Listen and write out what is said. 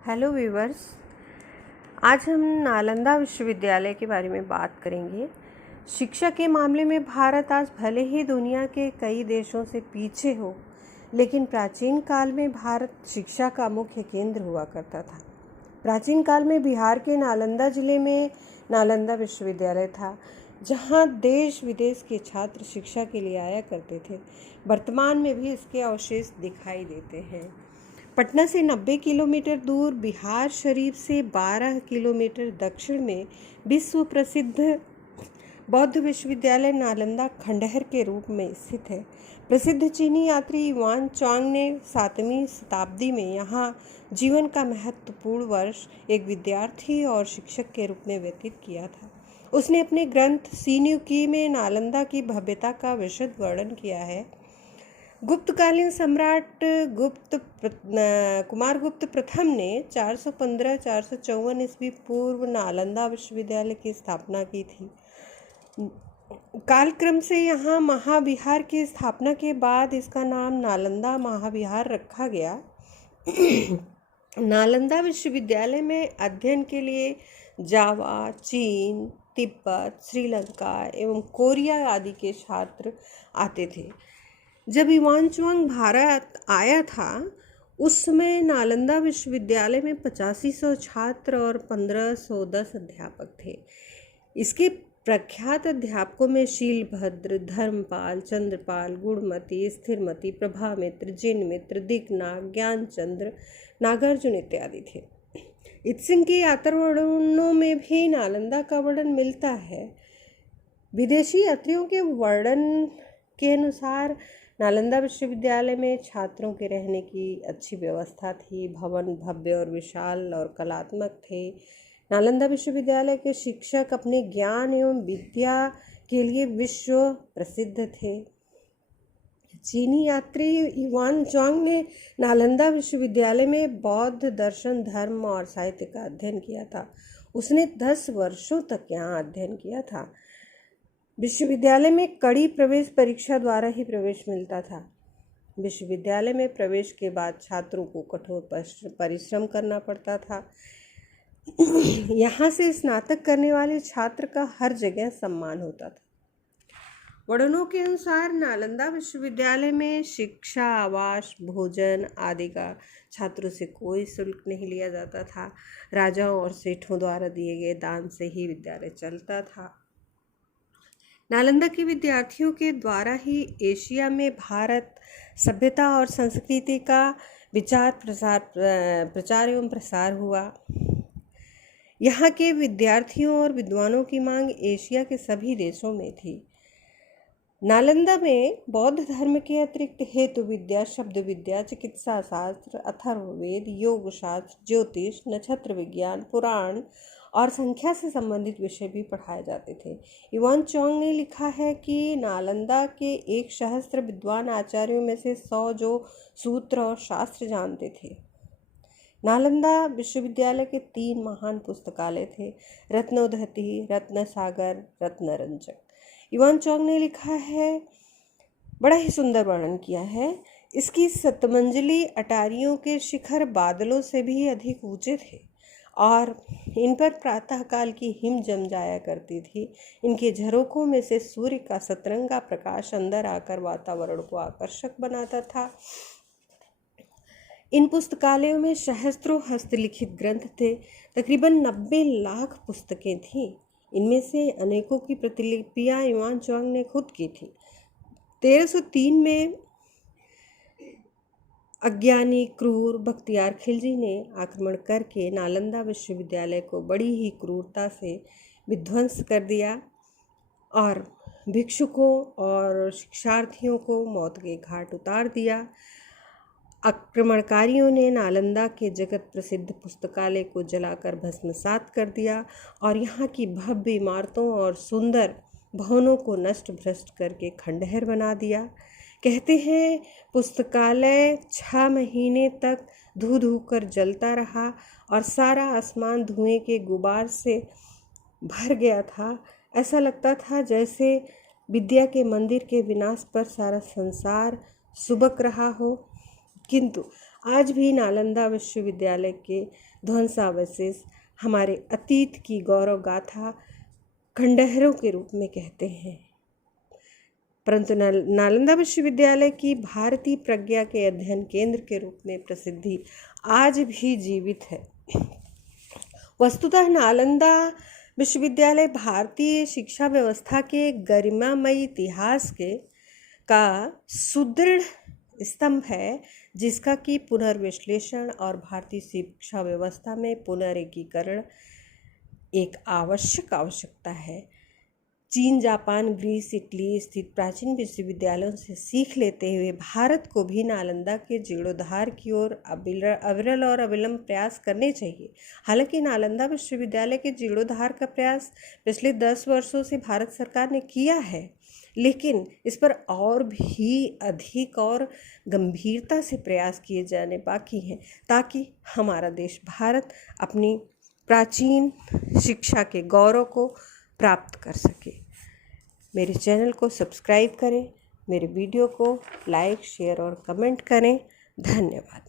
Hello viewers. आज हम नालंदा विश्वविद्यालय के बारे में बात करेंगे। शिक्षा के मामले में भारत आज भले ही दुनिया के कई देशों से पीछे हो, लेकिन प्राचीन काल में भारत शिक्षा का मुख्य केंद्र हुआ करता था। प्राचीन काल में बिहार के नालंदा जिले में नालंदा विश्वविद्यालय था, जहां देश विदेश के छात्र शिक्षा के लिए आया करते थे। वर्तमान में भी इसके अवशेष दिखाई देते हैं। पटना से 90 किलोमीटर दूर, बिहार शरीफ से 12 किलोमीटर दक्षिण में विश्व प्रसिद्ध बौद्ध विश्वविद्यालय नालंदा खंडहर के रूप में स्थित है। प्रसिद्ध चीनी यात्री युआन चांग ने 7वीं शताब्दी में यहाँ जीवन का महत्वपूर्ण वर्ष एक विद्यार्थी और शिक्षक के रूप में व्यतीत किया था। उसने अपने ग्रंथ सीन्युकी में नालंदा की भव्यता का विशद वर्णन किया है। गुप्तकालीन सम्राट कुमारगुप्त प्रथम ने 415-454 ईस्वी पूर्व नालंदा विश्वविद्यालय की स्थापना की थी। कालक्रम से यहाँ महाविहार की स्थापना के बाद इसका नाम नालंदा महाविहार रखा गया। नालंदा विश्वविद्यालय में अध्ययन के लिए जावा, चीन, तिब्बत, श्रीलंका एवं कोरिया आदि के छात्र आते थे। जब युआन चांग भारत आया था, उस समय नालंदा विश्वविद्यालय में 8500 छात्र और 1510 अध्यापक थे। इसके प्रख्यात अध्यापकों में शीलभद्र, धर्मपाल, चंद्रपाल, गुणमती, स्थिरमती, प्रभामित्र, जिनमित्र, दिक्नाग, ज्ञानचंद्र, नागार्जुन इत्यादि थे। इत्सिंग के यात्रावर्णनों में भी नालंदा का वर्णन मिलता है। विदेशी यात्रियों के वर्णन के अनुसार नालंदा विश्वविद्यालय में छात्रों के रहने की अच्छी व्यवस्था थी। भवन भव्य और विशाल और कलात्मक थे। नालंदा विश्वविद्यालय के शिक्षक अपने ज्ञान एवं विद्या के लिए विश्व प्रसिद्ध थे। चीनी यात्री युआन चांग ने नालंदा विश्वविद्यालय में बौद्ध दर्शन, धर्म और साहित्य का अध्ययन किया था। उसने 10 वर्षों तक यहाँ अध्ययन किया था। विश्वविद्यालय में कड़ी प्रवेश परीक्षा द्वारा ही प्रवेश मिलता था। विश्वविद्यालय में प्रवेश के बाद छात्रों को कठोर परिश्रम करना पड़ता था। यहाँ से स्नातक करने वाले छात्र का हर जगह सम्मान होता था। वर्णनों के अनुसार नालंदा विश्वविद्यालय में शिक्षा, आवास, भोजन आदि का छात्रों से कोई शुल्क नहीं लिया जाता था। राजाओं और सेठों द्वारा दिए गए दान से ही विद्यालय चलता था। नालंदा के विद्यार्थियों के द्वारा ही एशिया में भारत सभ्यता और संस्कृति का प्रचार एवं प्रसार हुआ। यहाँ के विद्यार्थियों और विद्वानों की मांग एशिया के सभी देशों में थी। नालंदा में बौद्ध धर्म के अतिरिक्त हेतु विद्या, शब्द विद्या, चिकित्सा शास्त्र, अथर्ववेद, योग शास्त्र, ज्योतिष, नक्षत्र विज्ञान, पुराण और संख्या से संबंधित विषय भी पढ़ाए जाते थे। युआन चांग ने लिखा है कि नालंदा के 1 सहस्त्र विद्वान आचार्यों में से 100 जो सूत्र और शास्त्र जानते थे। नालंदा विश्वविद्यालय के 3 महान पुस्तकालय थे: रत्नोधति, रत्नसागर, रत्नरंजक। युआन चांग ने लिखा है, बड़ा ही सुंदर वर्णन किया है। इसकी 7 अटारियों के शिखर बादलों से भी अधिक ऊंचे थे और इन पर प्रातःकाल की हिम जम जाया करती थी। इनके झरोकों में से सूर्य का सतरंगा प्रकाश अंदर आकर वातावरण को आकर्षक बनाता था। इन पुस्तकालयों में सहस्त्रों हस्तलिखित ग्रंथ थे। तकरीबन 90 लाख पुस्तकें थीं। इनमें से अनेकों की प्रतिलिपियां युआन चांग ने खुद की थी। 1303 में अज्ञानी क्रूर बख्तियार खिलजी ने आक्रमण करके नालंदा विश्वविद्यालय को बड़ी ही क्रूरता से विध्वंस कर दिया और भिक्षुकों और शिक्षार्थियों को मौत के घाट उतार दिया। आक्रमणकारियों ने नालंदा के जगत प्रसिद्ध पुस्तकालय को जलाकर भस्मसात कर दिया और यहाँ की भव्य इमारतों और सुंदर भवनों को नष्ट भ्रष्ट करके खंडहर बना दिया। कहते हैं पुस्तकालय 6 महीने तक धू धू कर जलता रहा और सारा आसमान धुएं के गुबार से भर गया था। ऐसा लगता था जैसे विद्या के मंदिर के विनाश पर सारा संसार सुबक रहा हो। किंतु आज भी नालंदा विश्वविद्यालय के ध्वंसावशेष हमारे अतीत की गौरव गाथा खंडहरों के रूप में कहते हैं, परंतु नालंदा विश्वविद्यालय की भारतीय प्रज्ञा के अध्ययन केंद्र के रूप में प्रसिद्धि आज भी जीवित है। वस्तुतः नालंदा विश्वविद्यालय भारतीय शिक्षा व्यवस्था के गरिमामयी इतिहास का सुदृढ़ स्तंभ है, जिसका कि पुनर्विश्लेषण और भारतीय शिक्षा व्यवस्था में पुनरेकीकरण एक आवश्यकता है। चीन, जापान, ग्रीस, इटली स्थित प्राचीन विश्वविद्यालयों से सीख लेते हुए भारत को भी नालंदा के जीर्णोद्धार की ओर अविरल और अविलंब प्रयास करने चाहिए। हालांकि नालंदा विश्वविद्यालय के जीर्णोद्धार का प्रयास पिछले 10 वर्षों से भारत सरकार ने किया है, लेकिन इस पर और भी अधिक और गंभीरता से प्रयास किए जाने बाकी हैं, ताकि हमारा देश भारत अपनी प्राचीन शिक्षा के गौरव को प्राप्त कर सके। मेरे चैनल को सब्सक्राइब करें, मेरे वीडियो को लाइक, शेयर और कमेंट करें। धन्यवाद।